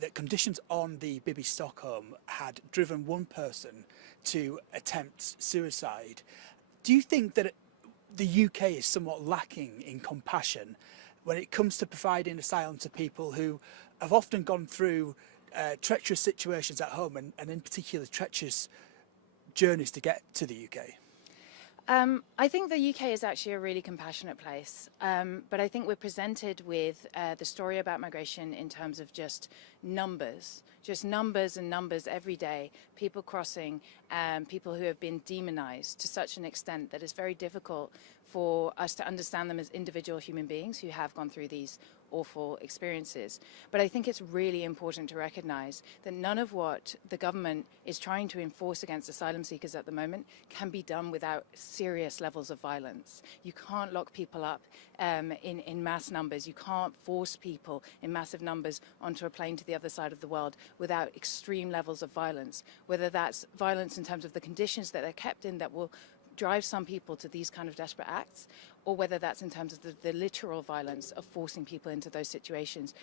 that conditions on the Bibi Stockholm had driven one person to attempt suicide. Do you think that the UK is somewhat lacking in compassion when it comes to providing asylum to people who have often gone through treacherous situations at home and in particular treacherous journeys to get to the UK? I think the UK is actually a really compassionate place, but I think we're presented with the story about migration in terms of just numbers and numbers every day, people crossing, people who have been demonized to such an extent that it's very difficult for us to understand them as individual human beings who have gone through these awful experiences. But I think it's really important to recognize that none of what the government is trying to enforce against asylum seekers at the moment can be done without serious levels of violence. You can't lock people up in mass numbers. You can't force people in massive numbers onto a plane to the other side of the world without extreme levels of violence, whether that's violence in terms of the conditions that they're kept in that will drive some people to these kind of desperate acts, or whether that's in terms of the literal violence of forcing people into those situations.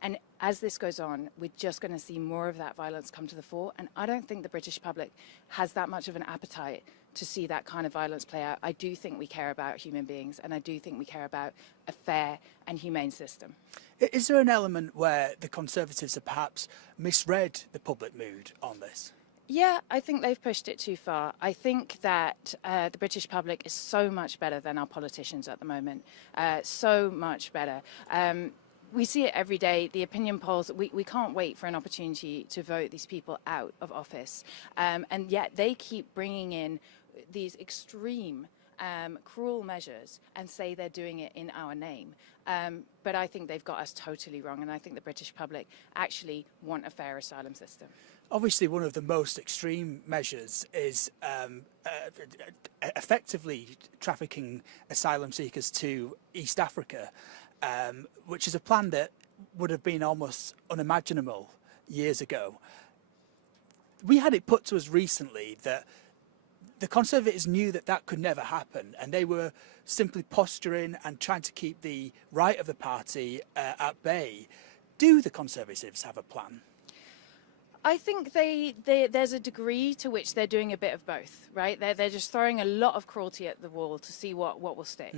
And as this goes on, we're just going to see more of that violence come to the fore. And I don't think the British public has that much of an appetite to see that kind of violence play out. I do think we care about human beings, and I do think we care about a fair and humane system. Is there an element where the Conservatives have perhaps misread the public mood on this? Yeah, I think they've pushed it too far. I think that the British public is so much better than our politicians at the moment, so much better. We see it every day, the opinion polls, we can't wait for an opportunity to vote these people out of office. And yet they keep bringing in these extreme, cruel measures and say they're doing it in our name. But I think they've got us totally wrong, and I think the British public actually want a fair asylum system. Obviously, one of the most extreme measures is effectively trafficking asylum seekers to East Africa, which is a plan that would have been almost unimaginable years ago. We had it put to us recently that the Conservatives knew that that could never happen, and they were simply posturing and trying to keep the right of the party at bay. Do the Conservatives have a plan? I think there's a degree to which they're doing a bit of both, right? They're just throwing a lot of cruelty at the wall to see what will stick.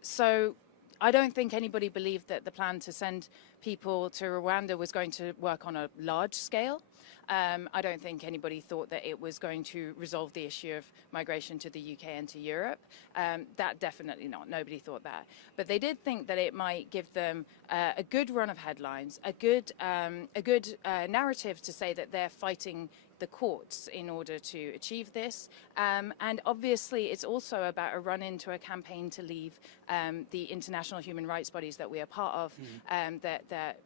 So I don't think anybody believed that the plan to send people to Rwanda was going to work on a large scale. I don't think anybody thought that it was going to resolve the issue of migration to the UK and to Europe. That definitely not. Nobody thought that. But they did think that it might give them a good run of headlines, a good narrative to say that they're fighting the courts in order to achieve this. And obviously, it's also about a run into a campaign to leave the international human rights bodies that we are part of, that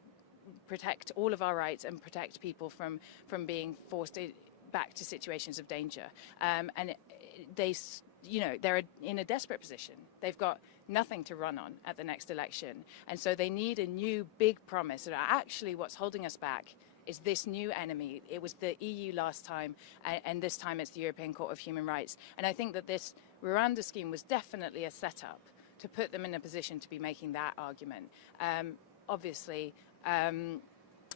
protect all of our rights and protect people from being forced back to situations of danger. And they're in a desperate position. They've got nothing to run on at the next election. And so they need a new big promise that actually what's holding us back is this new enemy. It was the EU last time, and this time it's the European Court of Human Rights. And I think that this Rwanda scheme was definitely a setup to put them in a position to be making that argument. Obviously,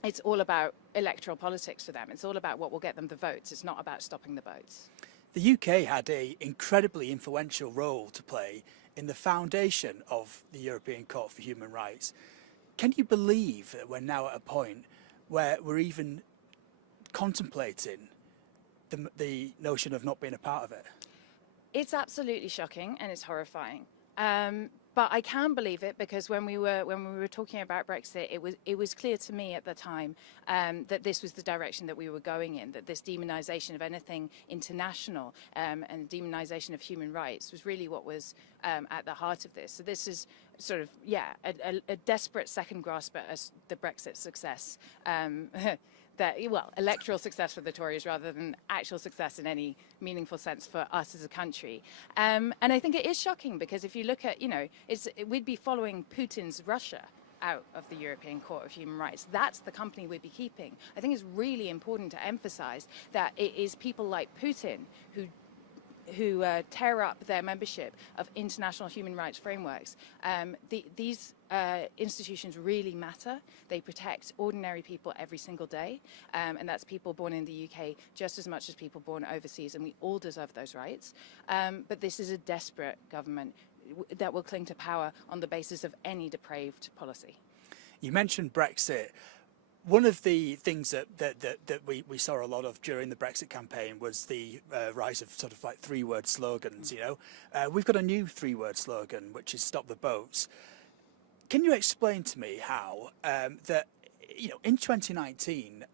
it's all about electoral politics for them. It's all about what will get them the votes. It's not about stopping the boats. The UK had an incredibly influential role to play in the foundation of the European Court for Human Rights. Can you believe that we're now at a point where we're even contemplating the notion of not being a part of it? It's absolutely shocking and it's horrifying. But I can believe it because when we were talking about Brexit, it was clear to me at the time that this was the direction that we were going in, that this demonization of anything international and demonization of human rights was really what was at the heart of this. So this is sort of, a desperate second grasp at the Brexit success. Electoral success for the Tories rather than actual success in any meaningful sense for us as a country. And I think it is shocking because if you look at, we'd be following Putin's Russia out of the European Court of Human Rights. That's the company we'd be keeping. I think it's really important to emphasize that it is people like Putin who tear up their membership of international human rights frameworks. These institutions really matter. They protect ordinary people every single day, and that's people born in the UK just as much as people born overseas, and we all deserve those rights. But this is a desperate government that will cling to power on the basis of any depraved policy. You mentioned Brexit. One of the things that we saw a lot of during the Brexit campaign was the rise of sort of like three-word slogans. We've got a new three-word slogan, which is "Stop the Boats." Can you explain to me how that in 2019,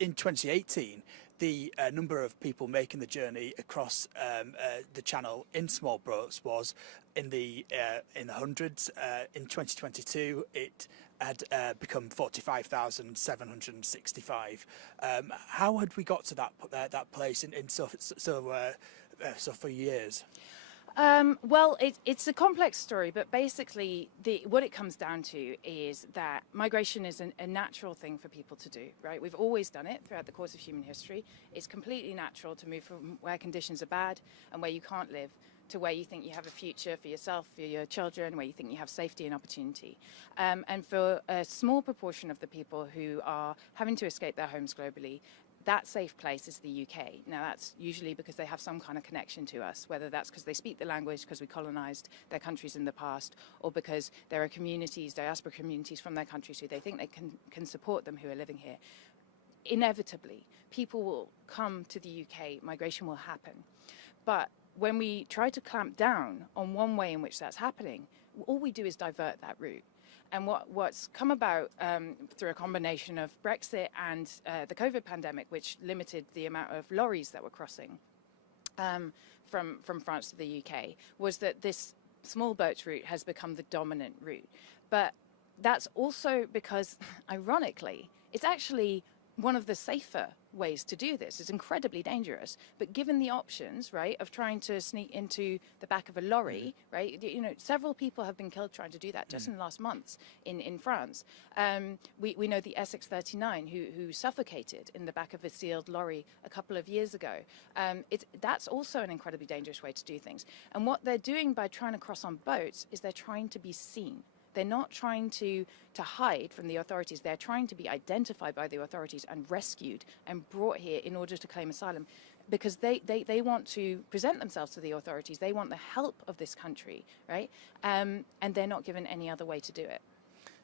in 2018, the number of people making the journey across the Channel in small boats was in the hundreds. In 2022, it had become 45,765. How had we got to that place in so few years? Well, it's a complex story, but basically what it comes down to is that migration is a natural thing for people to do, right? We've always done it throughout the course of human history. It's completely natural to move from where conditions are bad and where you can't live to where you think you have a future for yourself, for your children, where you think you have safety and opportunity. And for a small proportion of the people who are having to escape their homes globally, that safe place is the UK. Now, that's usually because they have some kind of connection to us, whether that's because they speak the language, because we colonized their countries in the past, or because there are communities, diaspora communities from their countries who they think they can support them who are living here. Inevitably, people will come to the UK, migration will happen. But when we try to clamp down on one way in which that's happening, all we do is divert that route. And what's come about through a combination of Brexit and the COVID pandemic, which limited the amount of lorries that were crossing from France to the UK, was that this small boats route has become the dominant route. But that's also because, ironically, it's actually one of the safer ways to do this. It's incredibly dangerous, but given the options, right, of trying to sneak into the back of a lorry, right, several people have been killed trying to do that just in the last months in France. We know the Essex 39 who suffocated in the back of a sealed lorry a couple of years ago. That's also an incredibly dangerous way to do things. And what they're doing by trying to cross on boats is they're trying to be seen. They're not trying to hide from the authorities. They're trying to be identified by the authorities and rescued and brought here in order to claim asylum, because they want to present themselves to the authorities. They want the help of this country, right? And they're not given any other way to do it.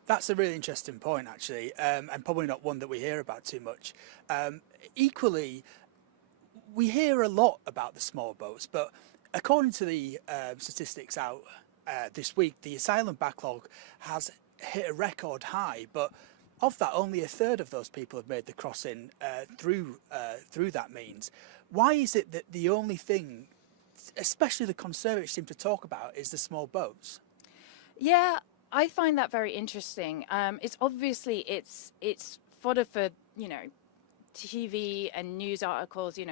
That's a really interesting point, actually, and probably not one that we hear about too much. Equally, we hear a lot about the small boats, but according to the statistics out this week, the asylum backlog has hit a record high, but of that, only a third of those people have made the crossing through that means. Why is it that the only thing, especially the Conservatives, seem to talk about is the small boats? Yeah, I find that very interesting. It's obviously it's fodder for TV and news articles. You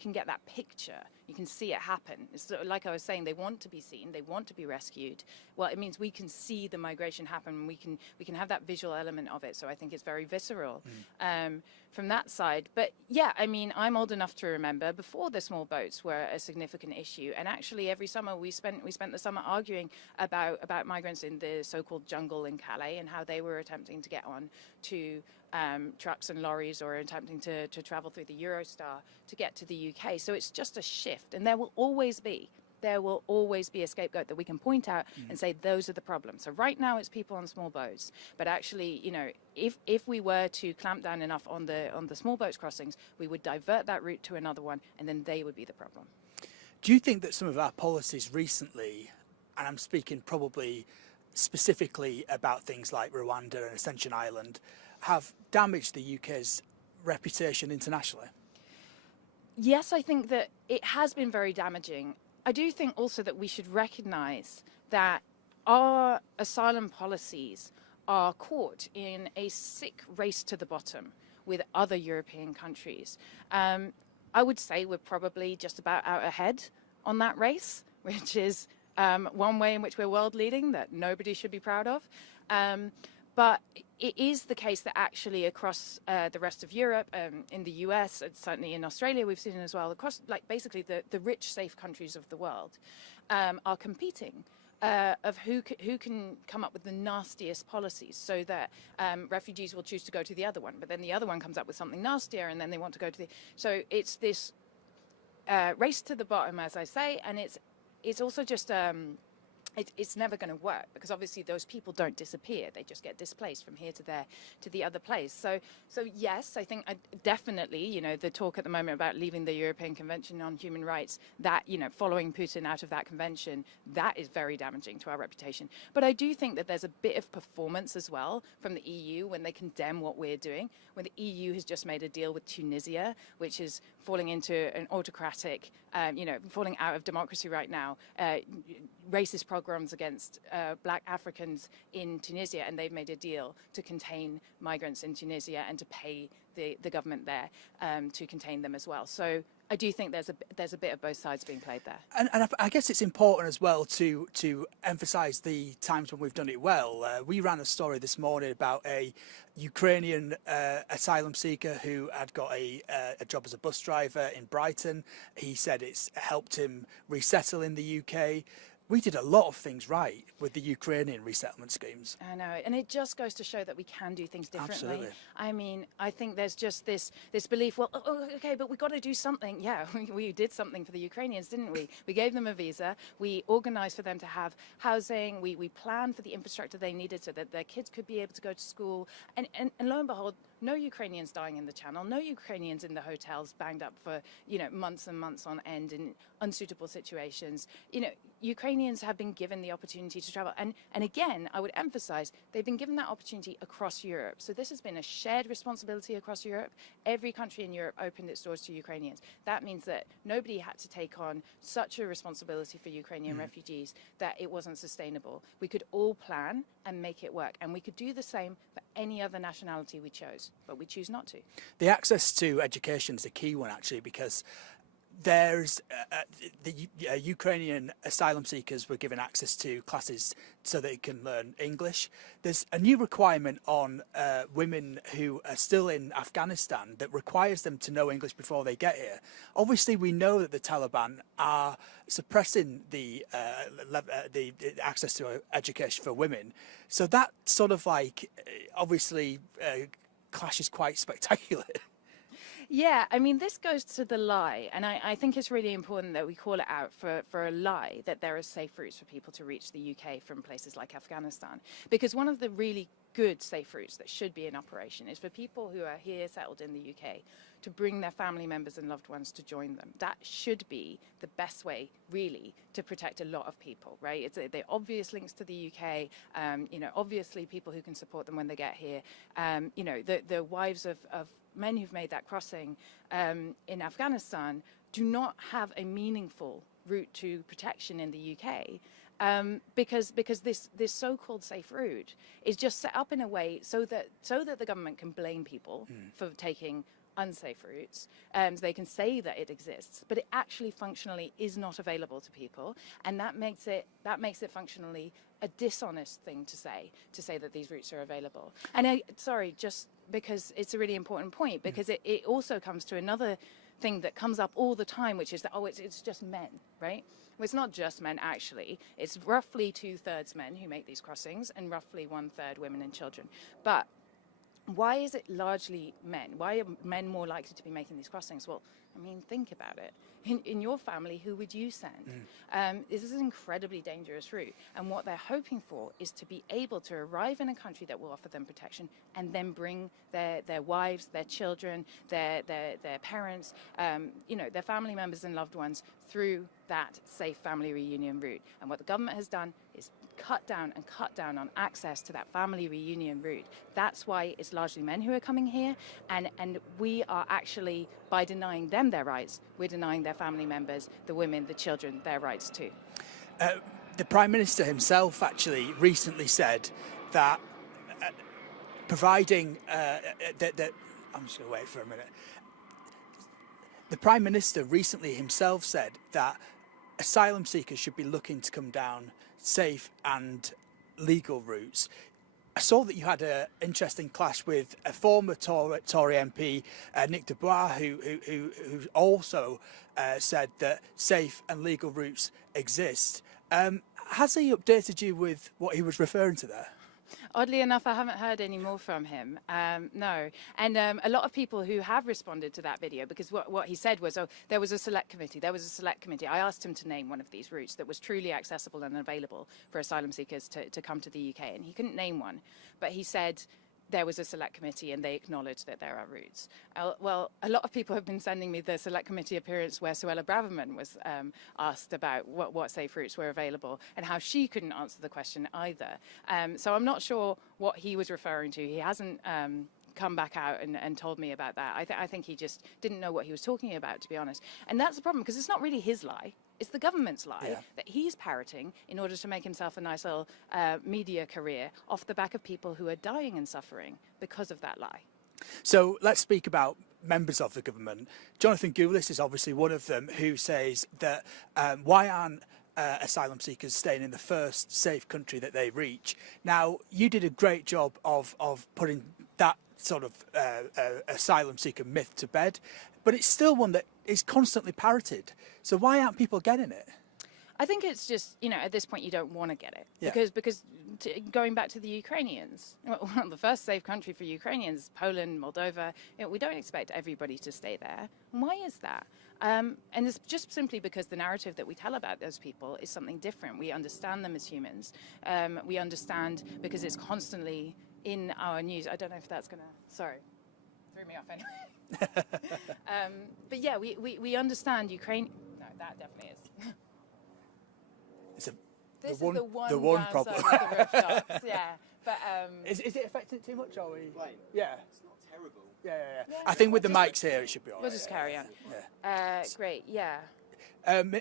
can get that picture. You can see it happen. It's sort of like I was saying, they want to be seen, they want to be rescued. Well, it means we can see the migration happen. We can have that visual element of it. So I think it's very visceral from that side. But yeah, I mean, I'm old enough to remember before the small boats were a significant issue. And actually, every summer we spent the summer arguing about migrants in the so-called jungle in Calais and how they were attempting to get on to trucks and lorries, or attempting to travel through the Eurostar to get to the UK. So it's just a shift, and there will always be a scapegoat that we can point out and say those are the problems. So right now it's people on small boats, but actually, if we were to clamp down enough on the small boats crossings, we would divert that route to another one, and then they would be the problem. Do you think that some of our policies recently, and I'm speaking probably specifically about things like Rwanda and Ascension Island, have damaged the UK's reputation internationally? Yes, I think that it has been very damaging. I do think also that we should recognise that our asylum policies are caught in a sick race to the bottom with other European countries. I would say we're probably just about out ahead on that race, which is one way in which we're world leading that nobody should be proud of. But it is the case that actually across the rest of Europe, in the US, and certainly in Australia, we've seen it as well, across basically the rich, safe countries of the world are competing of who can come up with the nastiest policies, so that refugees will choose to go to the other one, but then the other one comes up with something nastier, and then they want to go to the. So it's this race to the bottom, as I say, and it's also just. It's never going to work, because obviously those people don't disappear; they just get displaced from here to there to the other place. So yes, I think definitely, the talk at the moment about leaving the European Convention on Human Rights, that following Putin out of that convention, that is very damaging to our reputation. But I do think that there's a bit of performance as well from the EU when they condemn what we're doing. When the EU has just made a deal with Tunisia, which is falling into an autocratic, falling out of democracy right now, racist pogroms against black Africans in Tunisia, and they've made a deal to contain migrants in Tunisia and to pay the government there to contain them as well. So I do think there's a bit of both sides being played there. And I guess it's important as well to emphasise the times when we've done it well. We ran a story this morning about a Ukrainian asylum seeker who had got a job as a bus driver in Brighton. He said it's helped him resettle in the UK. We did a lot of things right with the Ukrainian resettlement schemes. I know, and it just goes to show that we can do things differently. Absolutely. I mean, I think there's just this belief, well, okay, but we've got to do something. Yeah, we did something for the Ukrainians, didn't we? We gave them a visa, we organised for them to have housing, we planned for the infrastructure they needed so that their kids could be able to go to school, and lo and behold, no Ukrainians dying in the channel, no Ukrainians in the hotels banged up for, months and months on end in unsuitable situations. Ukrainians have been given the opportunity to travel. And again, I would emphasize, they've been given that opportunity across Europe. So this has been a shared responsibility across Europe. Every country in Europe opened its doors to Ukrainians. That means that nobody had to take on such a responsibility for Ukrainian refugees that it wasn't sustainable. We could all plan and make it work. And we could do the same for any other nationality we chose, but we choose not to. The access to education is a key one, actually, because there's the Ukrainian asylum seekers were given access to classes so they can learn English. There's a new requirement on women who are still in Afghanistan that requires them to know English before they get here. Obviously, we know that the Taliban are suppressing the access to education for women. So that sort of obviously clashes quite spectacular. Yeah, I mean, this goes to the lie, and I think it's really important that we call it out for a lie, that there are safe routes for people to reach the UK from places like Afghanistan. Because one of the really good safe routes that should be in operation is for people who are here settled in the UK to bring their family members and loved ones to join them. That should be the best way, really, to protect a lot of people, right? They're obvious links to the UK, obviously people who can support them when they get here. The wives of men who've made that crossing in Afghanistan do not have a meaningful route to protection in the UK, because this so-called safe route is just set up in a way so that the government can blame people for taking unsafe routes. They can say that it exists, but it actually functionally is not available to people, and that makes it functionally a dishonest thing to say that these routes are available. And just because it's a really important point, because it also comes to another thing that comes up all the time, which is that, it's just men, right? Well, it's not just men, actually. It's roughly 2/3 men who make these crossings and roughly 1/3 women and children. But why is it largely men? Why are men more likely to be making these crossings? Well, I mean, think about it. In your family, who would you send? This is an incredibly dangerous route. And what they're hoping for is to be able to arrive in a country that will offer them protection and then bring their wives, their children, their parents, their family members and loved ones through that safe family reunion route. And what the government has done is cut down on access to that family reunion route. That's why it's largely men who are coming here, and we are actually, by denying them their rights, we're denying their family members, the women, the children, their rights too. The Prime Minister himself actually recently said that providing that I'm just going to wait for a minute. The Prime Minister recently himself said that asylum seekers should be looking to come down safe and legal routes. I saw that you had an interesting clash with a former Tory MP, Nick Dubois, who also said that safe and legal routes exist. Has he updated you with what he was referring to there? Oddly enough, I haven't heard any more from him. No. And a lot of people who have responded to that video, because what he said was, oh, there was a select committee. There was a select committee. I asked him to name one of these routes that was truly accessible and available for asylum seekers to come to the UK. And he couldn't name one. But he said there was a select committee and they acknowledged that there are routes. Well, a lot of people have been sending me the select committee appearance where Suella Braverman was asked about what safe routes were available and how she couldn't answer the question either. So I'm not sure what he was referring to. He hasn't come back out and told me about that. I think he just didn't know what he was talking about, to be honest. And that's the problem, because it's not really his lie. It's the government's lie that he's parroting in order to make himself a nice little media career off the back of people who are dying and suffering because of that lie. So let's speak about members of the government. Jonathan Goulis is obviously one of them, who says that why aren't asylum seekers staying in the first safe country that they reach? Now, you did a great job of putting that sort of asylum seeker myth to bed, but it's still one that is constantly parroted. So why aren't people getting it? I think it's just, at this point you don't want to get it. Yeah. Because going back to the Ukrainians, well, the first safe country for Ukrainians, Poland, Moldova, we don't expect everybody to stay there. And why is that? And it's just simply because the narrative that we tell about those people is something different. We understand them as humans. We understand because it's constantly in our news. I don't know if that's going to, sorry, threw me off anyway. But yeah, we understand Ukraine. No, that definitely is. This is the one problem. The rooftops, yeah. But is it affecting it too much? Or we? Wait, Yeah. it's not terrible. Yeah. I think with the mics here, it should be all right. We'll just carry on. Yeah. Great, yeah.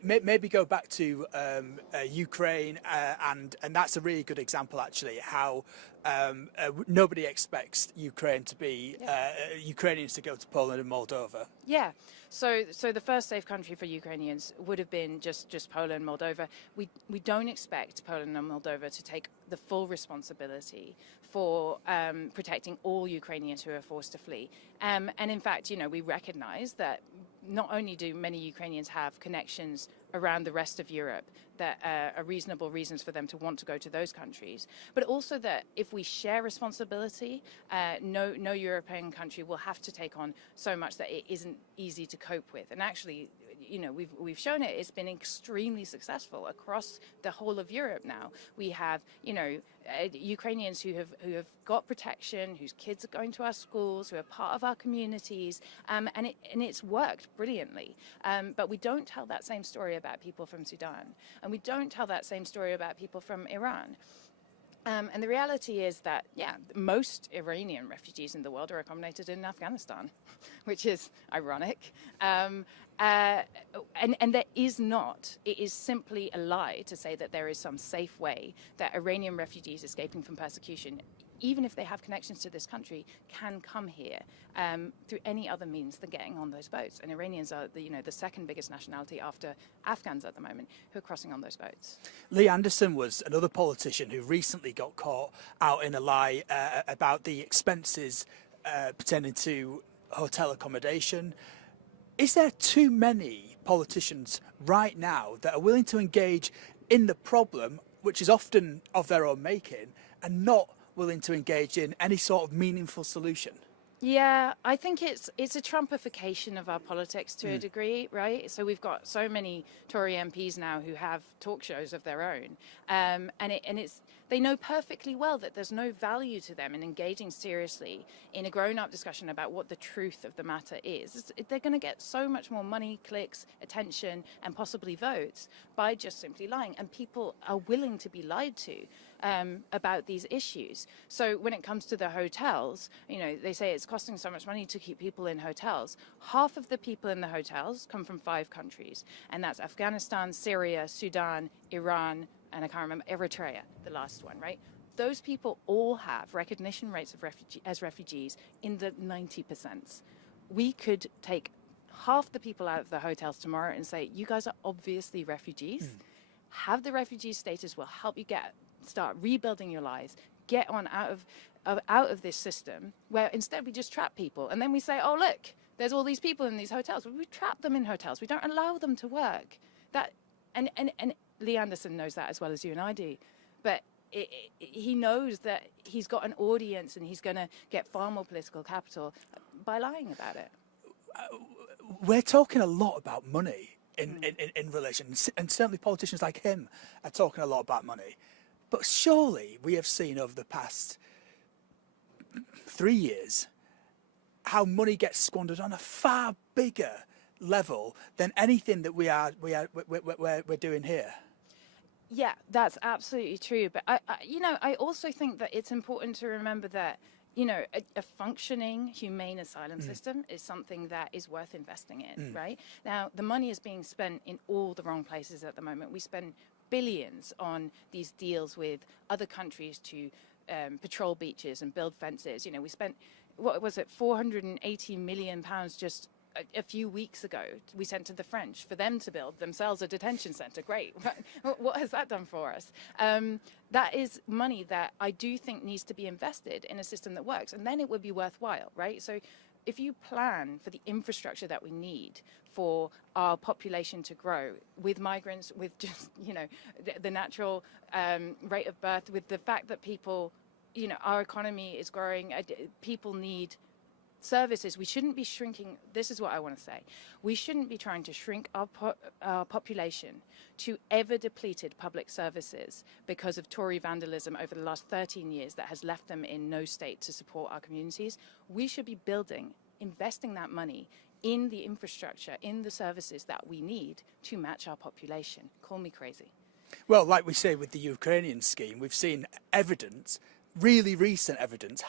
Maybe go back to Ukraine, and that's a really good example, actually, how nobody expects Ukraine to be Ukrainians to go to Poland and Moldova. Yeah. So the first safe country for Ukrainians would have been just Poland, Moldova. We don't expect Poland and Moldova to take the full responsibility for protecting all Ukrainians who are forced to flee. And in fact, we recognize that not only do many Ukrainians have connections around the rest of Europe that are reasonable reasons for them to want to go to those countries, but also that if we share responsibility, no European country will have to take on so much that it isn't easy to cope with. And actually, we've shown it's been extremely successful across the whole of Europe now. We have, Ukrainians who have got protection, whose kids are going to our schools, who are part of our communities, and it's worked brilliantly. But we don't tell that same story about people from Sudan, and we don't tell that same story about people from Iran. And the reality is that, most Iranian refugees in the world are accommodated in Afghanistan, which is ironic. And there is not, it is simply a lie to say that there is some safe way that Iranian refugees escaping from persecution, even if they have connections to this country, can come here through any other means than getting on those boats. And Iranians are the second biggest nationality after Afghans at the moment who are crossing on those boats. Lee Anderson was another politician who recently got caught out in a lie about the expenses pertaining to hotel accommodation. Is there too many politicians right now that are willing to engage in the problem, which is often of their own making, and not willing to engage in any sort of meaningful solution? Yeah, I think it's a Trumpification of our politics to a degree, right? So we've got so many Tory MPs now who have talk shows of their own, and they know perfectly well that there's no value to them in engaging seriously in a grown-up discussion about what the truth of the matter is. They're going to get so much more money, clicks, attention, and possibly votes by just simply lying, and people are willing to be lied to about these issues. So when it comes to the hotels, they say it's costing so much money to keep people in hotels. Half of the people in the hotels come from 5 countries, and that's Afghanistan, Syria, Sudan, Iran, and I can't remember, Eritrea, the last one, right? Those people all have recognition rates of as refugees in the 90%. We could take half the people out of the hotels tomorrow and say, you guys are obviously refugees. Have the refugee status, will help you start rebuilding your lives, get on out of this system where instead we just trap people. And then we say, oh, look, there's all these people in these hotels. We trap them in hotels. We don't allow them to work. And Lee Anderson knows that as well as you and I do. But he knows that he's got an audience and he's going to get far more political capital by lying about it. We're talking a lot about money in relation, and certainly politicians like him are talking a lot about money. But surely we have seen over the past 3 years how money gets squandered on a far bigger level than anything that we're doing here. Yeah, that's absolutely true. But I also think that it's important to remember that, a functioning, humane asylum system is something that is worth investing in, right? Now, the money is being spent in all the wrong places at the moment. We spend billions on these deals with other countries to patrol beaches and build fences. We spent, what was it, £480 million just a few weeks ago we sent to the French for them to build themselves a detention centre. Great. What has that done for us? That is money that I do think needs to be invested in a system that works, and then it would be worthwhile, right? So if you plan for the infrastructure that we need for our population to grow, with migrants, with just, the natural rate of birth, with the fact that people, our economy is growing, people need services, we shouldn't be shrinking. This is what I want to say. We shouldn't be trying to shrink our population to ever depleted public services because of Tory vandalism over the last 13 years that has left them in no state to support our communities. We should be investing that money in the infrastructure, in the services that we need to match our population. Call me crazy. Well, like we say with the Ukrainian scheme, we've seen evidence, really recent evidence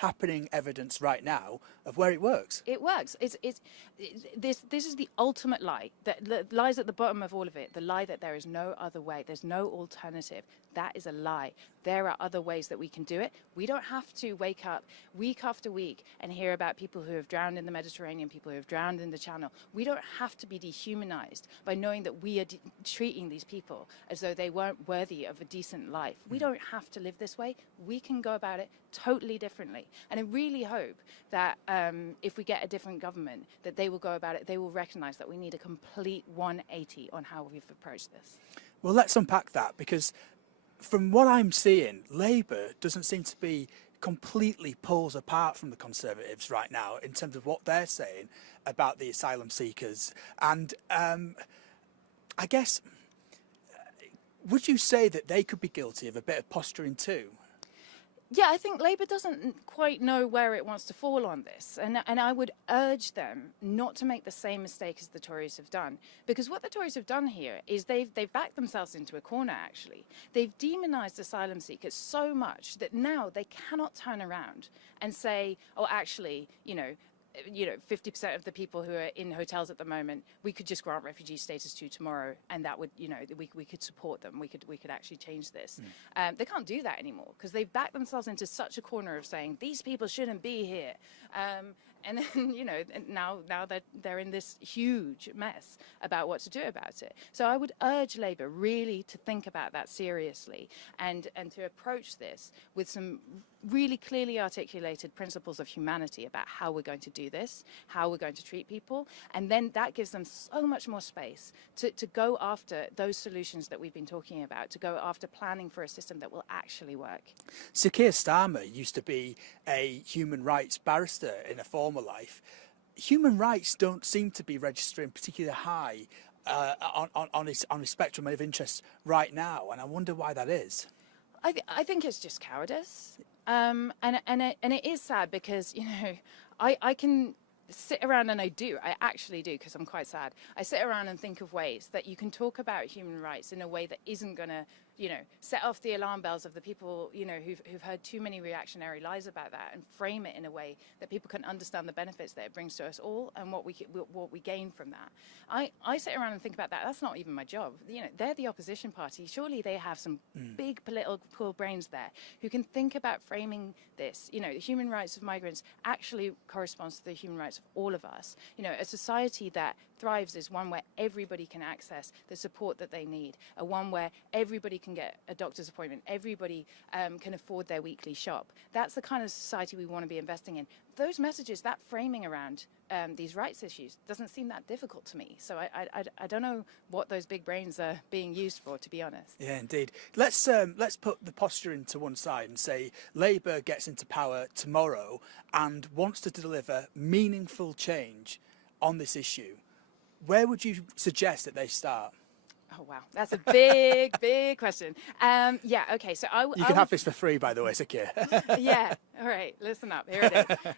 right now of where it works. It works. This is the ultimate lie that lies at the bottom of all of it. The lie that there is no other way. There's no alternative. That is a lie. There are other ways that we can do it. We don't have to wake up week after week and hear about people who have drowned in the Mediterranean, people who have drowned in the Channel. We don't have to be dehumanized by knowing that we are treating these people as though they weren't worthy of a decent life. We don't have to live this way. We can go about it totally differently. And I really hope that if we get a different government, that they will go about it, they will recognize that we need a complete 180 on how we've approached this. Well, let's unpack that, because from what I'm seeing, Labour doesn't seem to be completely pulls apart from the Conservatives right now in terms of what they're saying about the asylum seekers. And I guess, would you say that they could be guilty of a bit of posturing too? Yeah, I think Labour doesn't quite know where it wants to fall on this. And I would urge them not to make the same mistake as the Tories have done. Because what the Tories have done here is they've backed themselves into a corner, actually. They've demonised asylum seekers so much that now they cannot turn around and say, oh, actually, 50% of the people who are in hotels at the moment, we could just grant refugee status to tomorrow, and that would, we could support them. We could actually change this. They can't do that anymore because they've backed themselves into such a corner of saying these people shouldn't be here. And then, now that they're in this huge mess about what to do about it. So I would urge Labour really to think about that seriously and to approach this with some really clearly articulated principles of humanity about how we're going to do this, how we're going to treat people. And then that gives them so much more space to go after those solutions that we've been talking about, to go after planning for a system that will actually work. So Kier Starmer used to be a human rights barrister in a former life. Human rights don't seem to be registering particularly high on his spectrum of interest right now, and I wonder why that is. I think it's just cowardice, and it is sad because I can sit around, and I actually do, because I'm quite sad. I sit around and think of ways that you can talk about human rights in a way that isn't going to set off the alarm bells of the people, who've heard too many reactionary lies about that, and frame it in a way that people can understand the benefits that it brings to us all and what we gain from that. I sit around and think about that. That's not even my job. They're the opposition party. Surely they have some big political brains there who can think about framing this. The human rights of migrants actually corresponds to the human rights of all of us. A society that thrives is one where everybody can access the support that they need, one where everybody can get a doctor's appointment. Everybody can afford their weekly shop. That's the kind of society we want to be investing in. Those messages, that framing around these rights issues doesn't seem that difficult to me. So I don't know what those big brains are being used for, to be honest. Yeah, indeed. Let's put the posturing to one side and say Labour gets into power tomorrow and wants to deliver meaningful change on this issue. Where would you suggest that they start? Oh, wow. That's a big, big question. Yeah, okay. So You can have this for free, by the way, Kier. Yeah. All right. Listen up. Here it is.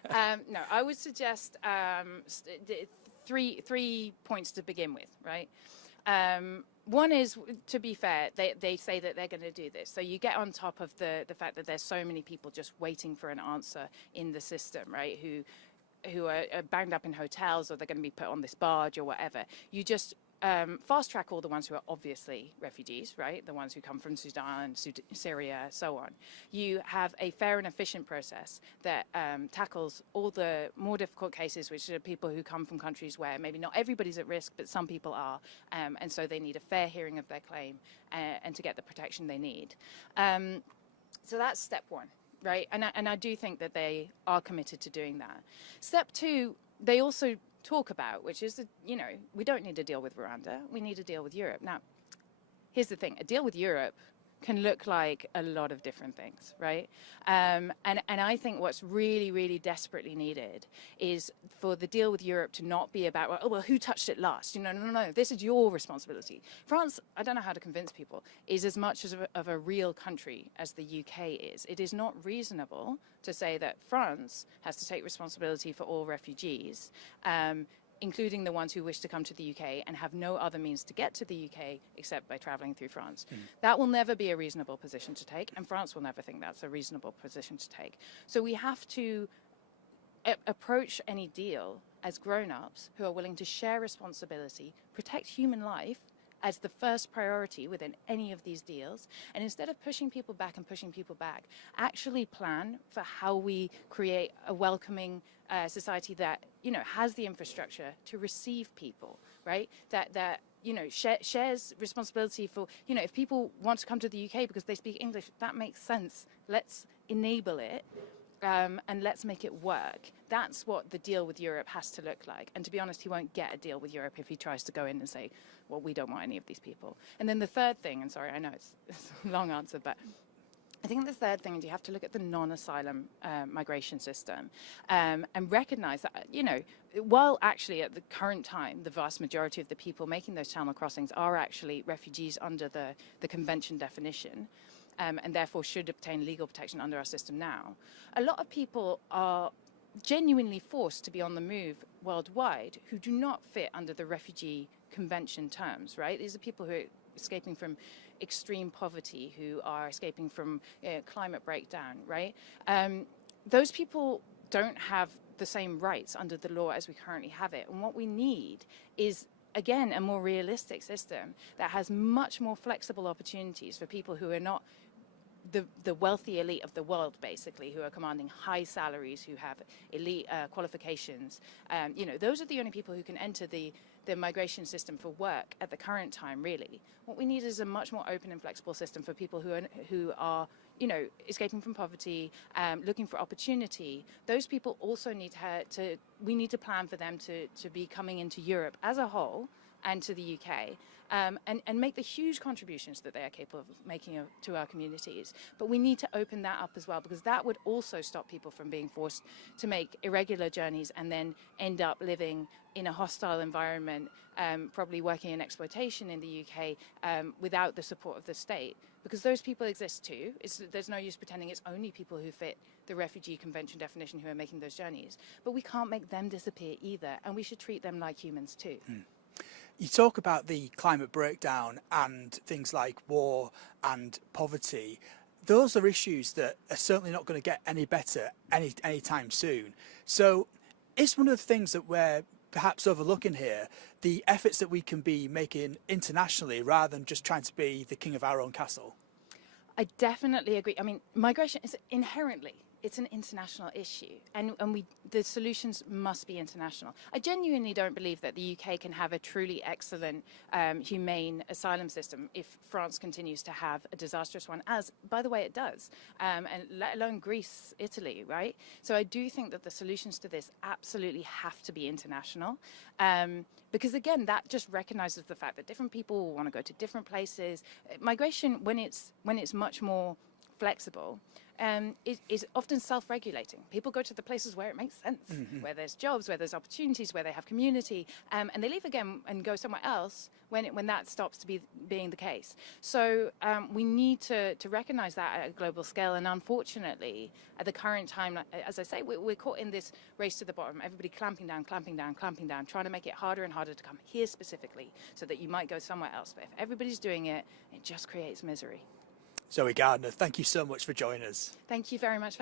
No, I would suggest three points to begin with, right? One is, to be fair, they say that they're going to do this. So you get on top of the fact that there's so many people just waiting for an answer in the system, right, who are bound up in hotels, or they're going to be put on this barge or whatever. You just fast track all the ones who are obviously refugees, right? The ones who come from Sudan, Syria, so on. You have a fair and efficient process that tackles all the more difficult cases, which are people who come from countries where maybe not everybody's at risk, but some people are, and so they need a fair hearing of their claim and to get the protection they need. So that's step one, right? And I do think that they are committed to doing that. Step two, they also talk about, which is that, we don't need to deal with Rwanda, we need to deal with Europe. Now, here's the thing, a deal with Europe can look like a lot of different things, right? And I think what's really, really desperately needed is for the deal with Europe to not be about, well, who touched it last? No, this is your responsibility. France, I don't know how to convince people, is as much of a real country as the UK is. It is not reasonable to say that France has to take responsibility for all refugees, including the ones who wish to come to the UK and have no other means to get to the UK except by travelling through France. That will never be a reasonable position to take, and France will never think that's a reasonable position to take. So we have to approach any deal as grown-ups who are willing to share responsibility, protect human life as the first priority within any of these deals, and instead of pushing people back, actually plan for how we create a welcoming society that has the infrastructure to receive people, right? That shares responsibility for, if people want to come to the UK because they speak English, that makes sense. Let's enable it. And let's make it work. That's what the deal with Europe has to look like. And to be honest, he won't get a deal with Europe if he tries to go in and say, well, we don't want any of these people. And then the third thing, and sorry, I know it's a long answer, but I think the third thing is you have to look at the non-asylum migration system and recognize that, while actually at the current time, the vast majority of the people making those channel crossings are actually refugees under the convention definition, and therefore should obtain legal protection under our system now. A lot of people are genuinely forced to be on the move worldwide who do not fit under the refugee convention terms, right? These are people who are escaping from extreme poverty, who are escaping from climate breakdown, right? Those people don't have the same rights under the law as we currently have it. And what we need is, again, a more realistic system that has much more flexible opportunities for people who are not the wealthy elite of the world, basically, who are commanding high salaries, who have elite qualifications. Those are the only people who can enter the migration system for work at the current time, really. What we need is a much more open and flexible system for people who are escaping from poverty, looking for opportunity. Those people also need we need to plan for them to be coming into Europe as a whole and to the UK. And make the huge contributions that they are capable of making to our communities. But we need to open that up as well, because that would also stop people from being forced to make irregular journeys and then end up living in a hostile environment, probably working in exploitation in the UK without the support of the state. Because those people exist too. There's no use pretending it's only people who fit the Refugee Convention definition who are making those journeys. But we can't make them disappear either, and we should treat them like humans too. You talk about the climate breakdown and things like war and poverty. Those are issues that are certainly not going to get any better anytime soon. So it's one of the things that we're perhaps overlooking here, the efforts that we can be making internationally rather than just trying to be the king of our own castle. I definitely agree. I mean, migration is inherently it's an international issue, and the solutions must be international. I genuinely don't believe that the UK can have a truly excellent, humane asylum system if France continues to have a disastrous one, as, by the way, it does, and let alone Greece, Italy, right? So I do think that the solutions to this absolutely have to be international, because again, that just recognizes the fact that different people will want to go to different places. Migration, when it's much more flexible, is often self-regulating. People go to the places where it makes sense, where there's jobs, where there's opportunities, where they have community, and they leave again and go somewhere else when that stops to be being the case. So we need to recognize that at a global scale, and unfortunately, at the current time, as I say, we're caught in this race to the bottom, everybody clamping down, trying to make it harder and harder to come here specifically so that you might go somewhere else. But if everybody's doing it, it just creates misery. Zoe Gardner, thank you so much for joining us. Thank you very much for having me.